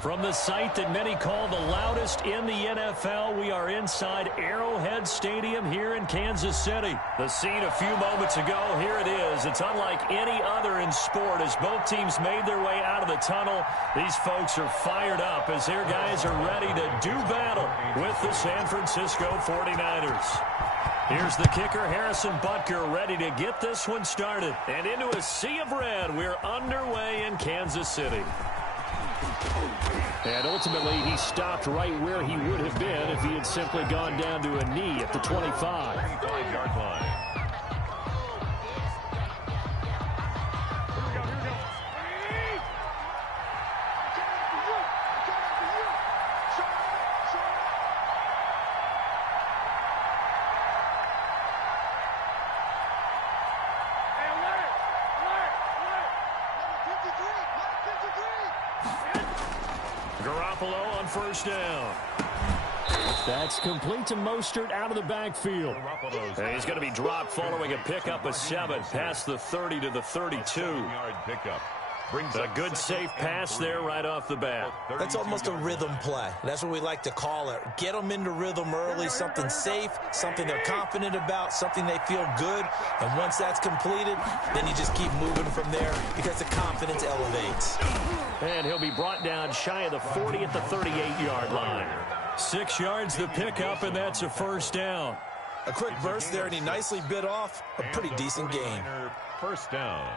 From the site that many call the loudest in the NFL, we are inside Arrowhead Stadium here in Kansas City. The scene a few moments ago, here it is. It's unlike any other in sport as both teams made their way out of the tunnel. These folks are fired up as their guys are ready to do battle with the San Francisco 49ers. Here's the kicker, Harrison Butker, ready to get this one started. And into a sea of red, we're underway in Kansas City. And ultimately, he stopped right where he would have been if he had simply gone down to a knee at the 25-yard line. Garoppolo on first down. That's complete to Mostert out of the backfield. And he's going to be dropped following a pickup of 7 past the 30 to the 32. A good safe pass there right off the bat. That's almost a rhythm play. That's what we like to call it. Get them into rhythm early, something safe, something they're confident about, something they feel good. And once that's completed, then you just keep moving from there because the confidence elevates. And he'll be brought down shy of the 40 at the 38-yard line. 6 yards the pickup, and that's a first down. A quick burst there, and he nicely bit off a pretty decent gain. First down.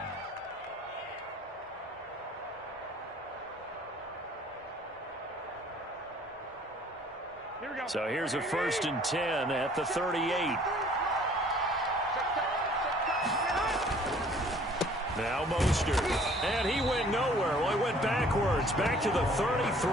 So here's a 1st and 10 at the 38. Now Mostert. And he went nowhere. Well, he went backwards, back to the 33.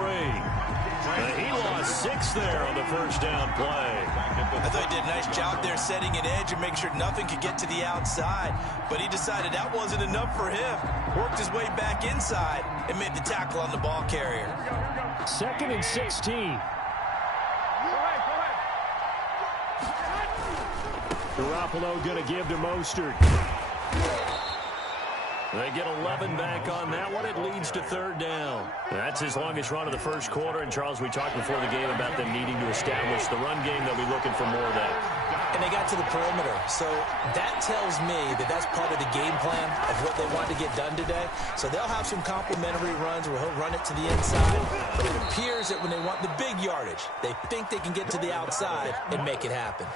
He lost 6 there on the first down play. I thought he did a nice job there setting an edge and make sure nothing could get to the outside. But he decided that wasn't enough for him. Worked his way back inside and made the tackle on the ball carrier. 2nd and 16. Garoppolo going to give to Mostert. They get 11 back on that one. It leads to 3rd down. That's his longest run of the first quarter. And, Charles, we talked before the game about them needing to establish the run game. They'll be looking for more of that. And they got to the perimeter. So that tells me that that's part of the game plan of what they want to get done today. So they'll have some complementary runs where he'll run it to the inside. But it appears that when they want the big yardage, they think they can get to the outside and make it happen.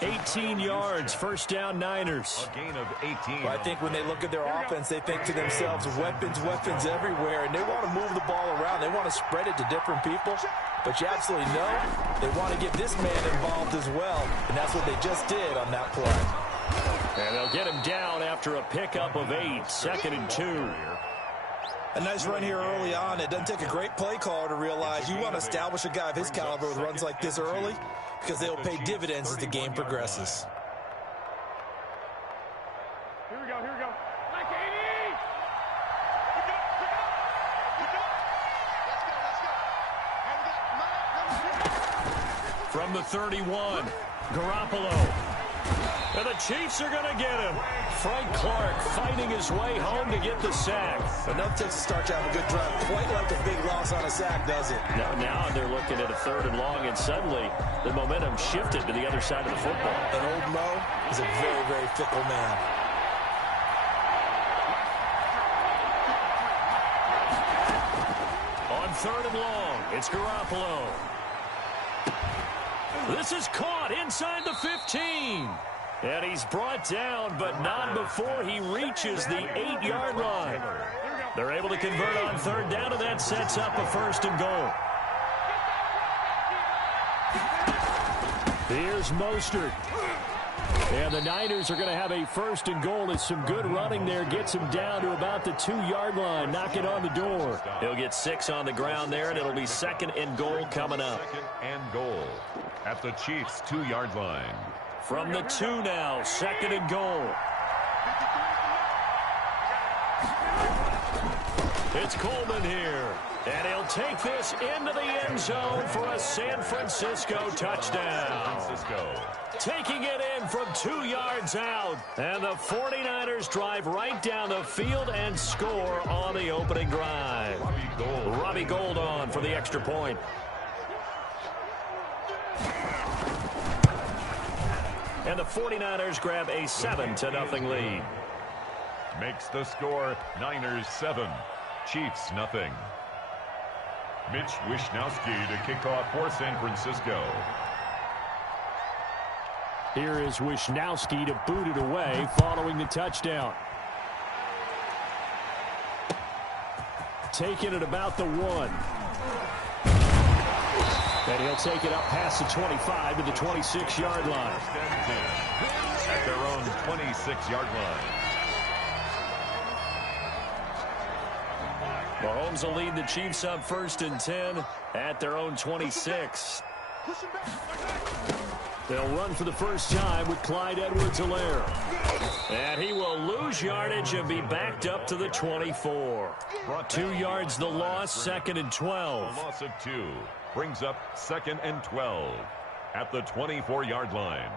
18 yards, first down Niners. A gain of 18. Well, I think when they look at their offense, they think to themselves, weapons, weapons everywhere. And they want to move the ball around. They want to spread it to different people. But you absolutely know they want to get this man involved as well. And that's what they just did on that play. And they'll get him down after a pickup of 8, 2nd and 2. A nice run here early on. It doesn't take a great play caller to realize you want to establish a guy of his caliber with runs like this early because they'll pay dividends as the game progresses. Here we go, here we go. Like 80! From the 31, Garoppolo. And the Chiefs are going to get him. Frank Clark fighting his way home to get the sack. Enough takes to start to have a good drive. Quite like a big loss on a sack, does it? Now they're looking at a 3rd and long, and suddenly the momentum shifted to the other side of the football. And old Mo is a very, very fickle man. On 3rd and long, it's Garoppolo. This is caught inside the 15. And he's brought down, but not before he reaches the 8-yard line. They're able to convert on 3rd down, and that sets up a 1st and goal. Here's Mostert. And the Niners are going to have a 1st and goal as some good running there gets him down to about the 2-yard line. Knock it on the door. He'll get 6 on the ground there, and it'll be 2nd and goal coming up. 2nd and goal at the Chiefs' 2-yard line. From the 2 now, 2nd and goal. It's Coleman here. And he'll take this into the end zone for a San Francisco touchdown. taking it in from 2 yards out. And the 49ers drive right down the field and score on the opening drive. Robbie Gould on for the extra point. And the 49ers grab a 7-0 lead. Makes the score Niners 7, Chiefs nothing. Mitch Wishnowsky to kick off for San Francisco. Here is Wishnowsky to boot it away following the touchdown. Taking it about the 1. And he'll take it up past the 25 to the 26-yard line. At their own 26-yard line. Mahomes will lead the Chiefs up 1st and 10 at their own 26. They'll run for the first time with Clyde Edwards-Helaire. And he will lose yardage and be backed up to the 24. 2 yards the loss, 2nd and 12. A loss of 2 brings up 2nd and 12 at the 24-yard line.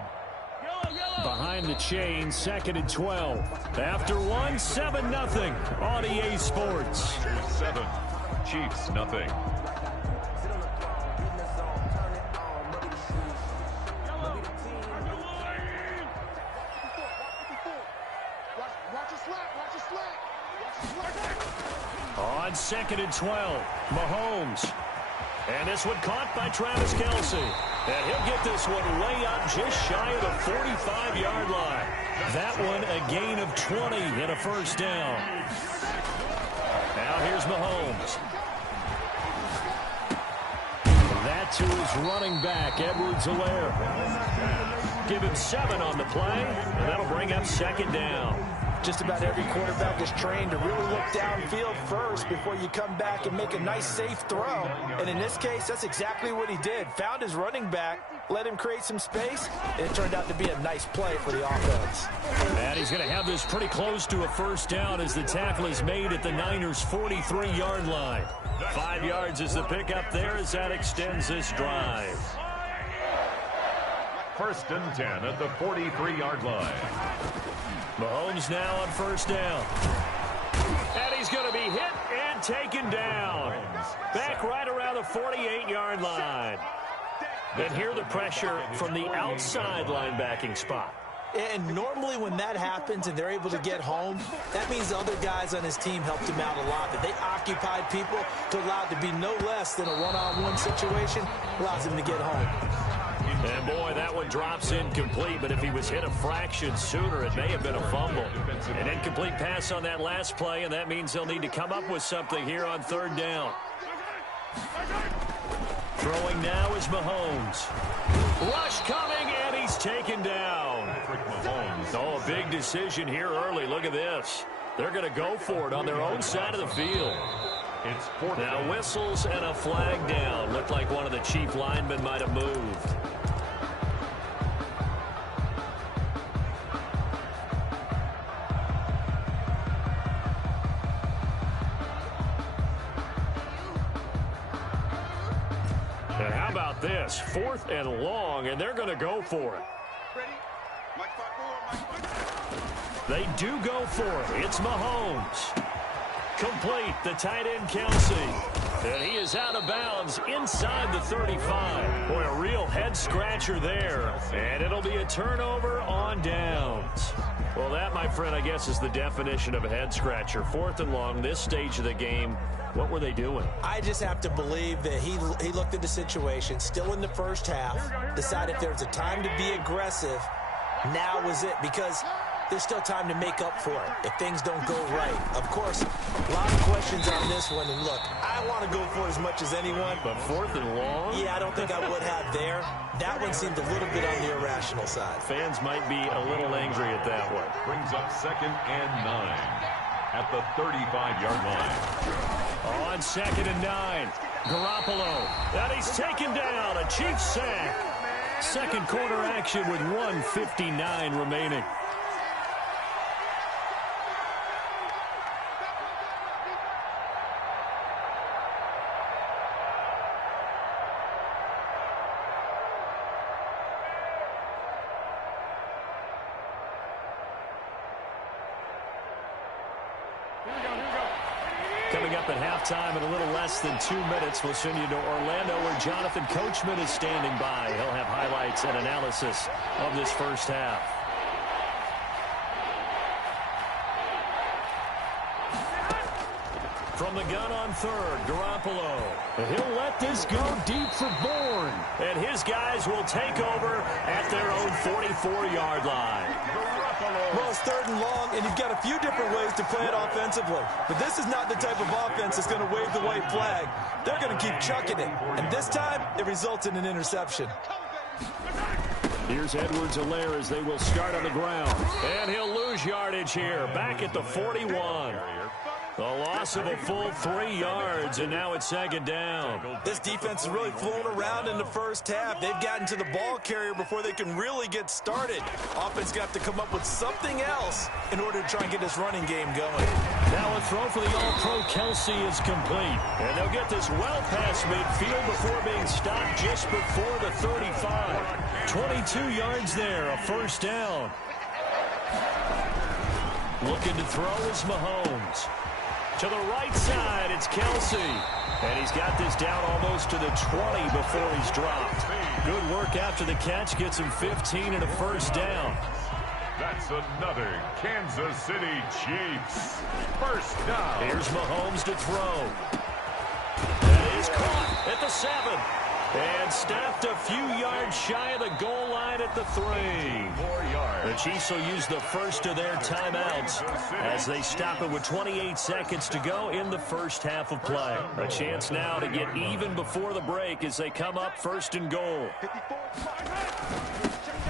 Behind the chain, 2nd and 12. After 1, 7-0 on EA Sports. 7, Chiefs nothing. On 2nd and 12, Mahomes. And this one caught by Travis Kelce. And he'll get this one way up just shy of the 45-yard line. That one a gain of 20 and a first down. Now here's Mahomes. That to his running back, Edwards-Helaire. Give him 7 on the play, and that'll bring up 2nd down. Just about every quarterback is trained to really look downfield first before you come back and make a nice, safe throw. And in this case, that's exactly what he did. Found his running back, let him create some space, and it turned out to be a nice play for the offense. And he's going to have this pretty close to a first down as the tackle is made at the Niners' 43-yard line. 5 yards is the pickup there as that extends this drive. 1st and 10 at the 43-yard line. Mahomes now on first down. And he's going to be hit and taken down. Back right around the 48-yard line. And here the pressure from the outside linebacking spot. And normally when that happens and they're able to get home, that means the other guys on his team helped him out a lot. That they occupied people to allow it to be no less than a one-on-one situation, allows him to get home. And boy, that one drops incomplete, but if he was hit a fraction sooner, it may have been a fumble. An incomplete pass on that last play, and that means they'll need to come up with something here on 3rd down. Throwing now is Mahomes. Rush coming, and he's taken down. Oh, a big decision here early. Look at this. They're going to go for it on their own side of the field. It's 4th. Now whistles and a flag down. Looked like one of the Chief linemen might have moved. And how about this? 4th and long, and they're going to go for it. They do go for it. It's Mahomes. Complete, the tight end Kelce. And he is out of bounds inside the 35. Boy, a real head-scratcher there. And it'll be a turnover on downs. Well, that, my friend, I guess is the definition of a head-scratcher. 4th and long, this stage of the game. What were they doing? I just have to believe that he looked at the situation, still in the first half, decided there's a time to be aggressive. Now was it, because there's still time to make up for it if things don't go right. Of course, a lot of questions on this one. And look, I want to go for it as much as anyone. But 4th and long? Yeah, I don't think I would have there. That one seemed a little bit on the irrational side. Fans might be a little angry at that one. Brings up 2nd and 9 at the 35-yard line. On 2nd and 9, Garoppolo. And he's taken down. A Chiefs sack. Second quarter action with 1:59 remaining. Coming up at halftime in a little less than 2 minutes, we'll send you to Orlando where Jonathan Coachman is standing by. He'll have highlights and analysis of this first half. From the gun on third, Garoppolo. He'll let this go deep for Bourne. And his guys will take over at their own 44-yard line. Well, it's third and long, and you've got a few different ways to play it offensively. But this is not the type of offense that's going to wave the white flag. They're going to keep chucking it. And this time, it results in an interception. Here's Edwards-Helaire as they will start on the ground. And he'll lose yardage here, back at the 41. The loss of a full 3 yards, and now it's second down. This defense has really flown around in the first half. They've gotten to the ball carrier before they can really get started. Offense got to come up with something else in order to try and get this running game going. Now a throw for the All-Pro Kelsey is complete. And they'll get this well past midfield before being stopped just before the 35. 22 yards there, a first down. Looking to throw is Mahomes. To the right side, it's Kelsey. And he's got this down almost to the 20 before he's dropped. Good work after the catch. Gets him 15 and a first down. That's another Kansas City Chiefs first down. Here's Mahomes to throw. That is caught at the 7. And stopped a few yards shy of the goal line at the 3. 4 yards. The Chiefs will use the first of their timeouts as they stop it with 28 seconds to go in the first half of play. A chance now to get even before the break as they come up first and goal.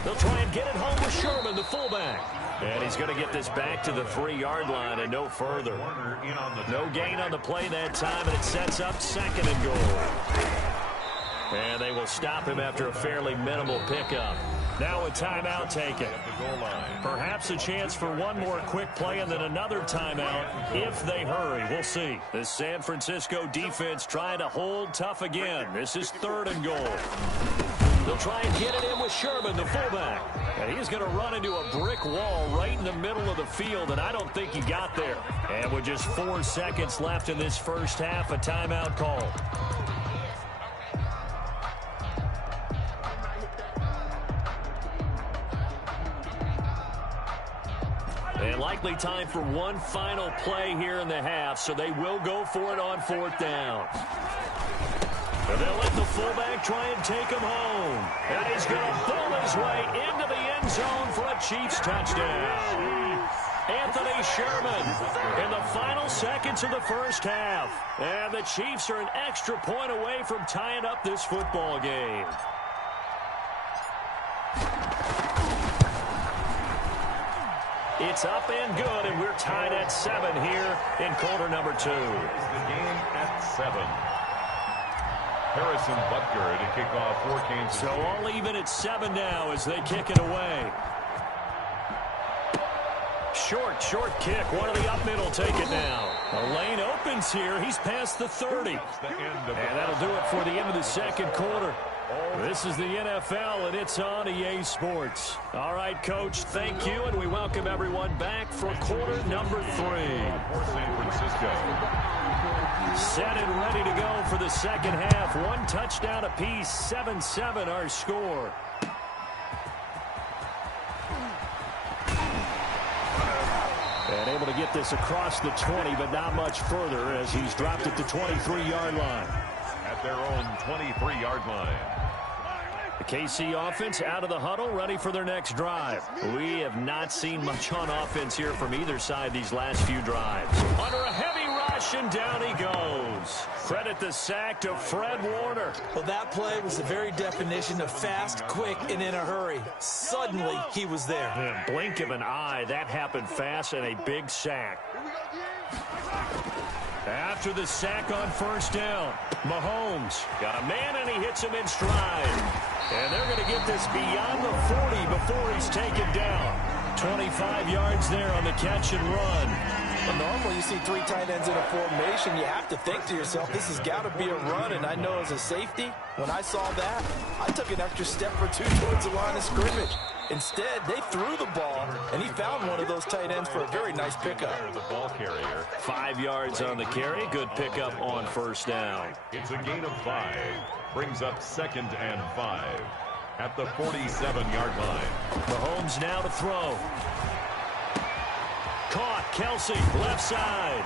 They'll try and get it home with Sherman, the fullback. And he's going to get this back to the 3-yard line and no further. No gain on the play that time, and it sets up second and goal. And they will stop him after a fairly minimal pickup. Now a timeout taken. Perhaps a chance for one more quick play and then another timeout if they hurry. We'll see. The San Francisco defense trying to hold tough again. This is third and goal. They'll try and get it in with Sherman, the fullback. And he's going to run into a brick wall right in the middle of the field, and I don't think he got there. And with just 4 seconds left in this first half, a timeout call. And likely time for one final play here in the half, so they will go for it on fourth down. And they'll let the fullback try and take him home. And he's going to pull his way into the end zone for a Chiefs touchdown. Anthony Sherman in the final seconds of the first half. And the Chiefs are an extra point away from tying up this football game. It's up and good, and we're tied at 7 here in quarter number 2. The game at 7. Harrison Butker to kick off for Kansas City. So all even at 7 now as they kick it away. Short kick. One of the up middle take it now. The lane opens here. He's past the 30. And that'll do it for the end of the second quarter. This is the NFL, and it's on EA Sports. All right, Coach, thank you, and we welcome everyone back for quarter number 3. For San Francisco. Set and ready to go for the second half. 1 touchdown apiece, 7-7 our score. And able to get this across the 20, but not much further as he's dropped it to 23-yard line. At their own 23-yard line. The KC offense out of the huddle, ready for their next drive. We have not seen much on offense here from either side these last few drives. Under a heavy rush, and down he goes. Credit the sack to Fred Warner. Well, that play was the very definition of fast, quick, and in a hurry. Suddenly, he was there. In a blink of an eye, that happened fast, and a big sack. After the sack on first down, Mahomes got a man, and he hits him in stride. And they're going to get this beyond the 40 before he's taken down. 25 yards there on the catch and run. Well, normally you see 3 tight ends in a formation. You have to think to yourself, this has got to be a run. And I know as a safety, when I saw that, I took an extra step or 2 towards the line of scrimmage. Instead, they threw the ball, and he found one of those tight ends for a very nice pickup. The ball carrier. 5 yards on the carry. Good pickup on first down. It's a gain of 5. Brings up 2nd and 5 at the 47-yard line. Mahomes now to throw. Caught. Kelsey, left side.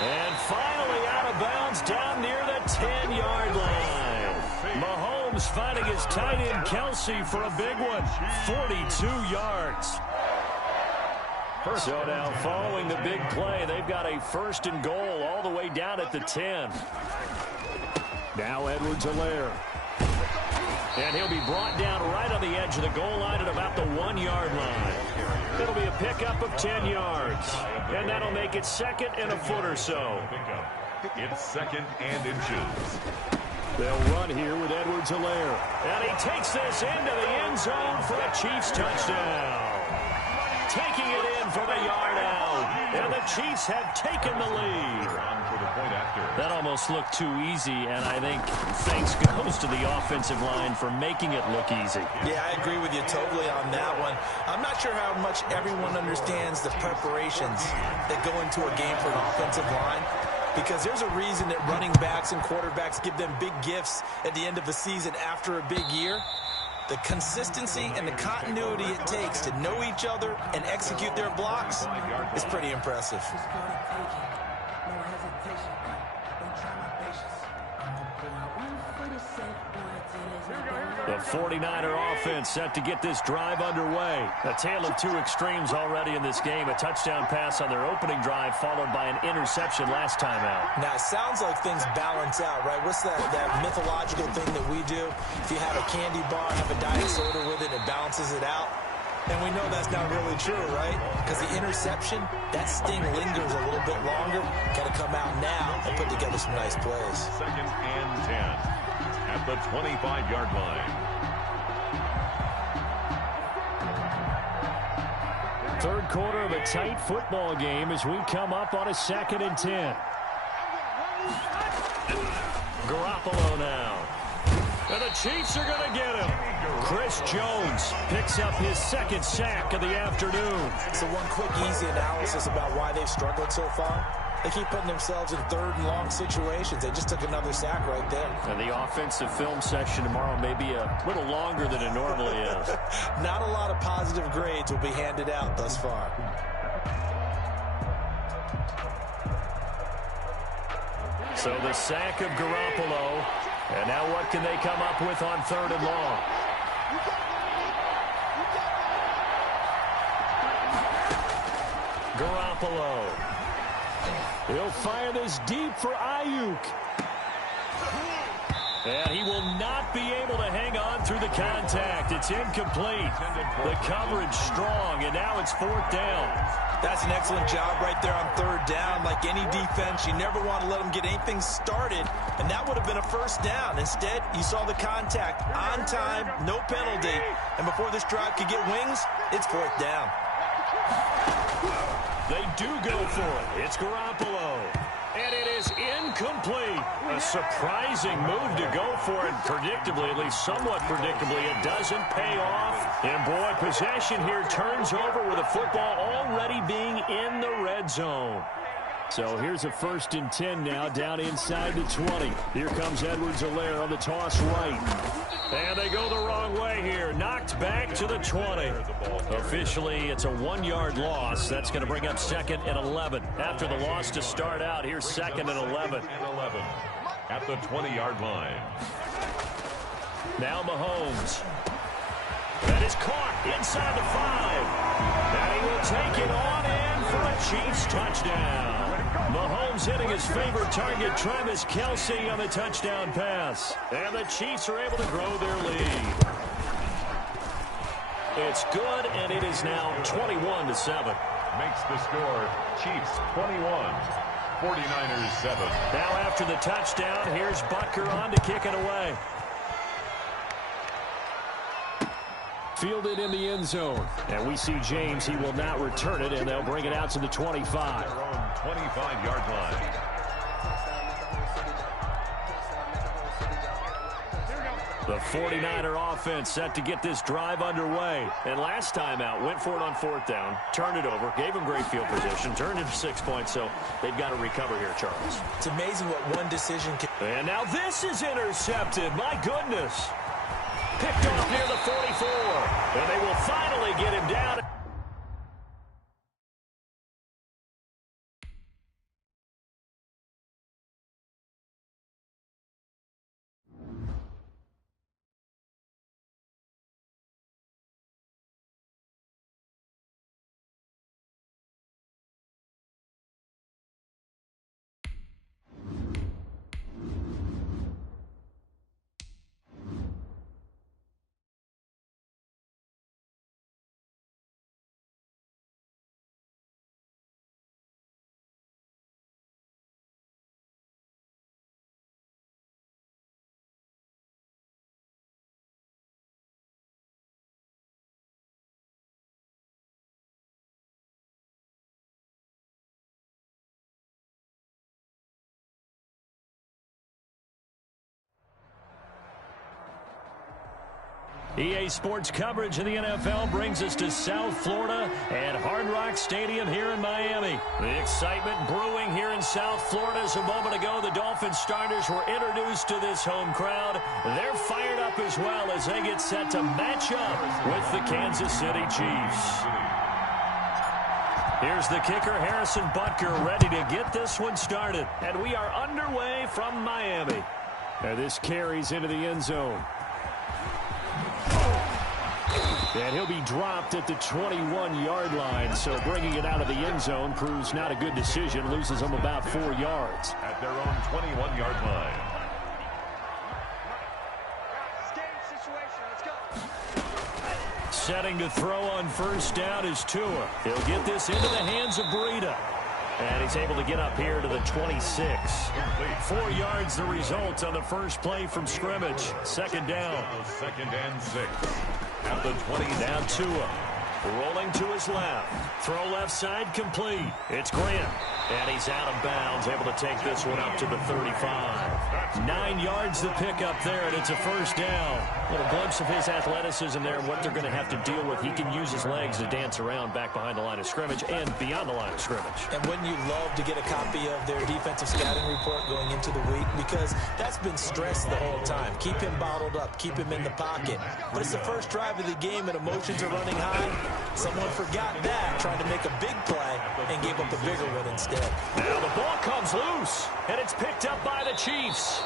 And finally out of bounds down near the 10-yard line. Mahomes finding his tight end Kelsey for a big one. 42 yards. So now following the big play, they've got a 1st and goal all the way down at the 10. Now Edwards-Helaire. And he'll be brought down right on the edge of the goal line at about the 1-yard line. It'll be a pickup of 10 yards. And that'll make it 2nd and a foot or so. It's 2nd and inches. They'll run here with Edwards-Helaire. And he takes this into the end zone for a Chiefs touchdown. Taking it in from a yard out. And the Chiefs have taken the lead. That almost looked too easy, and I think thanks goes to the offensive line for making it look easy. Yeah, I agree with you totally on that one. I'm not sure how much everyone understands the preparations that go into a game for an offensive line, because there's a reason that running backs and quarterbacks give them big gifts at the end of the season after a big year. The consistency and the continuity it takes to know each other and execute their blocks is pretty impressive. The 49er offense set to get this drive underway. A tale of 2 extremes already in this game. A touchdown pass on their opening drive followed by an interception last time out. Now, it sounds like things balance out, right? What's that mythological thing that we do? If you have a candy bar, have a diet soda with it, it balances it out. And we know that's not really true, right? Because the interception, that sting lingers a little bit longer. Got to come out now and put together some nice plays. 2nd and 10 at the 25-yard line. Third quarter of a tight football game as we come up on a 2nd and 10. Garoppolo now. And the Chiefs are going to get him. Chris Jones picks up his 2nd sack of the afternoon. So one quick, easy analysis about why they've struggled so far. They keep putting themselves in 3rd and long situations. They just took another sack right there. And the offensive film session tomorrow may be a little longer than it normally is. Not a lot of positive grades will be handed out thus far. So the sack of Garoppolo. And now what can they come up with on 3rd and long? Garoppolo. He'll fire this deep for Ayuk. And he will not be able to hang on through the contact. It's incomplete. The coverage strong, and now it's 4th down. That's an excellent job right there on 3rd down. Like any defense, you never want to let them get anything started, and that would have been a 1st down. Instead, you saw the contact on time, no penalty, and before this drive could get wings, it's 4th down. They do go for it. It's Garoppolo. And it is incomplete. A surprising move to go for it. Predictably, at least somewhat predictably, it doesn't pay off. And boy, possession here turns over with the football already being in the red zone. So here's a 1st and 10 now down inside the 20. Here comes Edwards-Helaire on the toss right. And they go the wrong way here. Knocked back to the 20. Officially, it's a 1-yard loss. That's going to bring up 2nd and 11. After the loss to start out, here's 2nd and 11. At the 20-yard line. Now Mahomes. That is caught inside the 5. And he will take it on in for a Chiefs touchdown. Mahomes hitting his favorite target, Travis Kelce, on the touchdown pass. And the Chiefs are able to grow their lead. It's good, and it is now 21-7. Makes the score Chiefs 21, 49ers 7. Now after the touchdown, here's Butker on to kick it away. Fielded in the end zone. And we see James. He will not return it, and they'll bring it out to the 25. Their own 25-yard line. The 49er offense set to get this drive underway. And last time out, went for it on 4th down, turned it over, gave them great field position, turned it to 6 points, so they've got to recover here, Charles. It's amazing what one decision can... And now this is intercepted. My goodness. Picked off near the 44. And they will finally get him down. EA Sports coverage of the NFL brings us to South Florida at Hard Rock Stadium here in Miami. The excitement brewing here in South Florida as a moment ago the Dolphins starters were introduced to this home crowd. They're fired up as well as they get set to match up with the Kansas City Chiefs. Here's the kicker, Harrison Butker, ready to get this one started. And we are underway from Miami. And this carries into the end zone. And he'll be dropped at the 21-yard line, so bringing it out of the end zone proves not a good decision, loses them about 4 yards. At their own 21-yard line. Setting to throw on first down is Tua. He'll get this into the hands of Breida. And he's able to get up here to the 26. 4 yards the result on the first play from scrimmage. Second down. 2nd and 6. At the 20. Down Tua. Rolling to his left. Throw left side complete. It's Grant. And he's out of bounds. Able to take this one up to the 35. 9 yards the pick up there, and it's a first down. A little glimpse of his athleticism there and what they're going to have to deal with. He can use his legs to dance around back behind the line of scrimmage and beyond the line of scrimmage. And wouldn't you love to get a copy of their defensive scouting report going into the week? Because that's been stressed the whole time. Keep him bottled up. Keep him in the pocket. But it's the first drive of the game and emotions are running high. Someone forgot that, trying to make a big play and gave up a bigger one instead. Now the ball comes loose, and it's picked up by the Chiefs.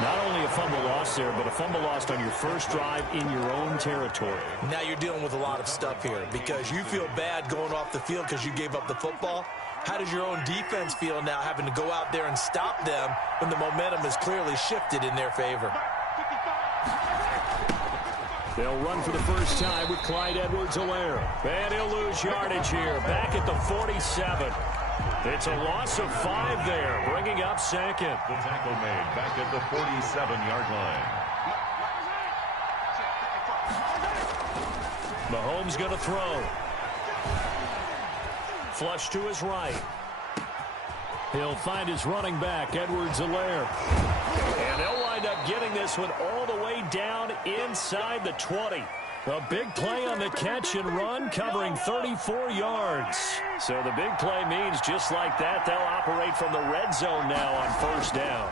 Not only a fumble lost there, but a fumble lost on your first drive in your own territory. Now you're dealing with a lot of stuff here because you feel bad going off the field because you gave up the football. How does your own defense feel now having to go out there and stop them when the momentum is clearly shifted in their favor? They'll run for the first time with Clyde Edwards-Helaire. And he'll lose yardage here, back at the 47. It's a loss of 5 there, bringing up second. The tackle made back at the 47-yard line. Mahomes going to throw. Flush to his right. He'll find his running back, Edwards-Helaire. And they'll wind up getting this one all the way down inside the 20. A big play on the catch and run, covering 34 yards. So the big play means just like that, they'll operate from the red zone now on first down.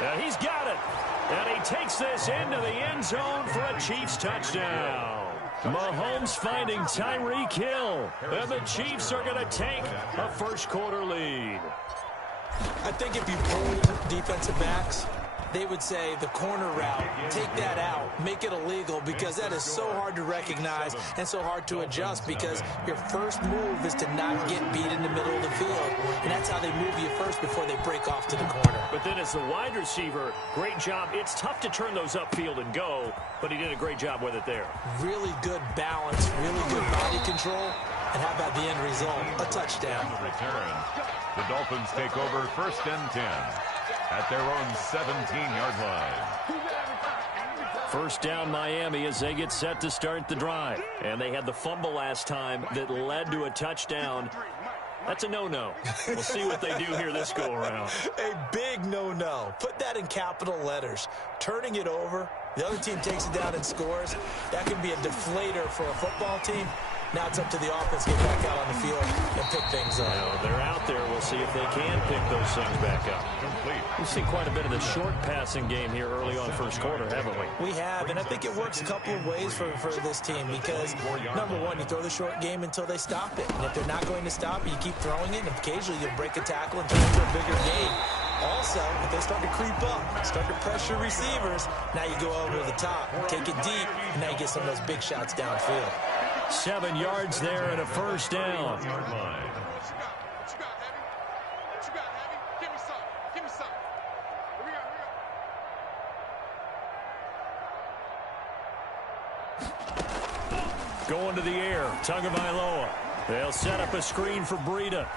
And he's got it. And he takes this into the end zone for a Chiefs touchdown. Mahomes finding Tyreek Hill. And the Chiefs are going to take a first-quarter lead. I think if you pulled defensive backs, they would say the corner route, take that out, make it illegal, because that is so hard to recognize and so hard to adjust because your first move is to not get beat in the middle of the field. And that's how they move you first before they break off to the corner. But then as the wide receiver, great job. It's tough to turn those upfield and go, but he did a great job with it there. Really good balance, really good body control. And how about the end result? A touchdown. Return. The Dolphins take over 1st and 10 at their own 17-yard line. First down Miami as they get set to start the drive. And they had the fumble last time that led to a touchdown. That's a no-no. We'll see what they do here this go-around. A big no-no. Put that in capital letters. Turning it over, the other team takes it down and scores. That can be a deflator for a football team. Now it's up to the offense to get back out on the field and pick things up. Well, they're out there. We'll see if they can pick those things back up. We've seen quite a bit of the short passing game here early on first quarter, haven't we? We have, and I think it works a couple of ways for this team because, number one, you throw the short game until they stop it. And if they're not going to stop it, you keep throwing it, and occasionally you'll break a tackle and turn it into a bigger game. Also, if they start to creep up, start to pressure receivers, now you go over the top, take it deep, and now you get some of those big shots downfield. 7 yards there and a first down. Going to the air, Tagovailoa. They'll set up a screen for Breida.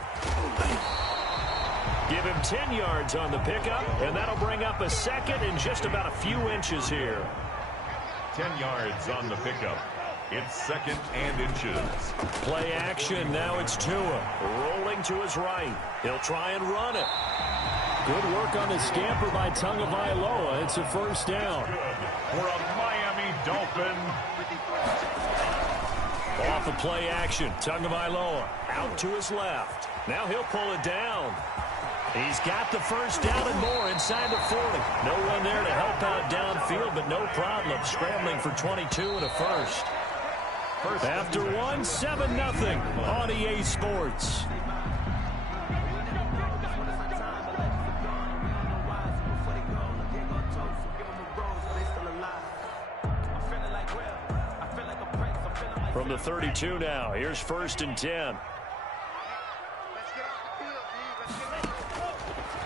Give him 10 yards on the pickup, and that'll bring up a second and just about a few inches here. 10 yards on the pickup. It's second and inches. Play action. Now it's Tua. Rolling to his right. He'll try and run it. Good work on the scamper by Tagovailoa. It's a first down. For a Miami Dolphin. Off of play action. Tagovailoa out to his left. Now he'll pull it down. He's got the first down and more inside the 40. No one there to help out downfield, but no problem. Scrambling for 22 and a first. After one, 7-0 on EA Sports. From the 32 now, here's 1st and 10.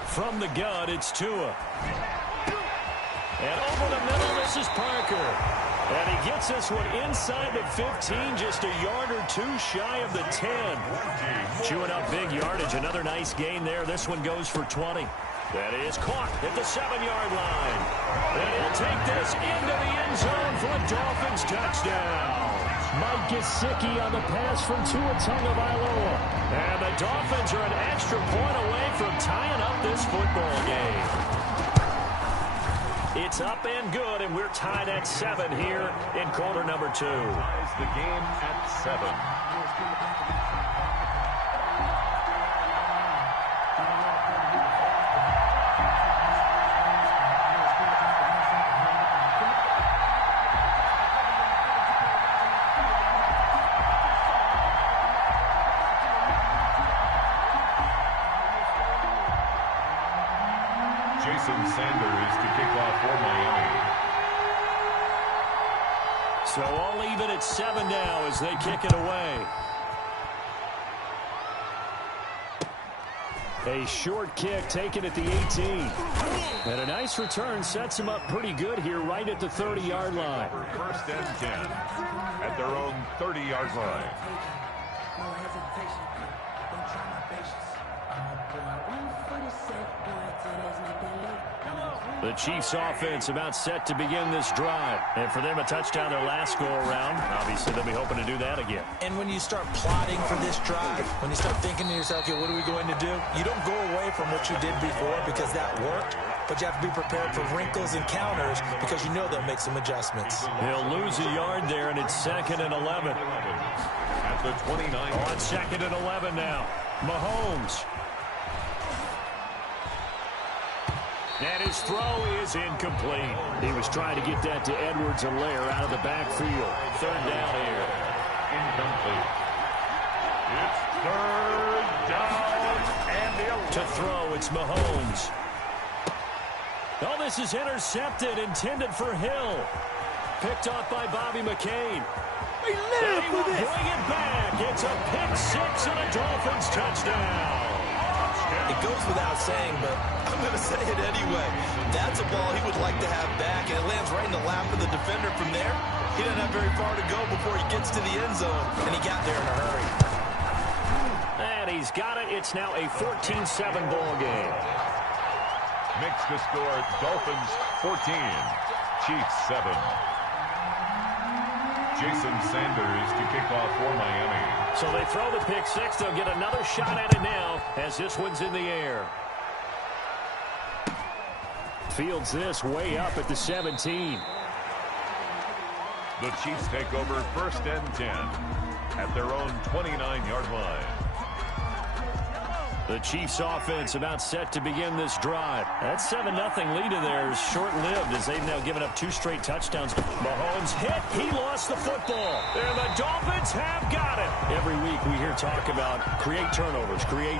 From the gun, it's Tua. And over the middle, this is Parker. And he gets this one inside the 15, just a yard or two shy of the 10. Chewing up big yardage. Another nice gain there. This one goes for 20. That is caught at the 7-yard line. And he'll take this into the end zone for a Dolphins touchdown. Mike Gesicki on the pass from Tua Tagovailoa. And the Dolphins are an extra point away from tying up this football game. It's up and good, and we're tied at 7 here in quarter number 2. The game at 7. Jason Sanders to kick off for Miami. So all even at 7 now as they kick it away. A short kick taken at the 18. And a nice return sets them up pretty good here right at the 30-yard line. 1st and 10 at their own 30-yard line. The Chiefs offense about set to begin this drive. And for them, a touchdown their last go-around. Obviously, they'll be hoping to do that again. And when you start plotting for this drive, when you start thinking to yourself, okay, what are we going to do? You don't go away from what you did before because that worked. But you have to be prepared for wrinkles and counters because you know they'll make some adjustments. He'll lose a yard there, and it's 2nd and 11. At the 29. On 2nd and 11 now. Mahomes. And his throw is incomplete. He was trying to get that to Edwards-Helaire out of the backfield. 3rd down here. Incomplete. It's 3rd down and 11. To throw, it's Mahomes. Oh, this is intercepted, intended for Hill. Picked off by Bobby McCain. We live for this. Bring it back. It's a pick 6 and a Dolphins touchdown. It goes without saying, but I'm going to say it anyway. That's a ball he would like to have back, and it lands right in the lap of the defender from there. He doesn't have very far to go before he gets to the end zone, and he got there in a hurry. And he's got it. It's now a 14-7 ball game. Makes the score Dolphins 14, Chiefs 7. Jason Sanders to kick off for Miami. So they throw the pick six. They'll get another shot at it now as this one's in the air. Fields this way up at the 17. The Chiefs take over 1st and 10 at their own 29-yard line. The Chiefs offense about set to begin this drive. That 7-0 lead of theirs short-lived as they've now given up 2 straight touchdowns. Mahomes hit. He lost the football. And the Dolphins have got it. Every week we hear talk about create turnovers, create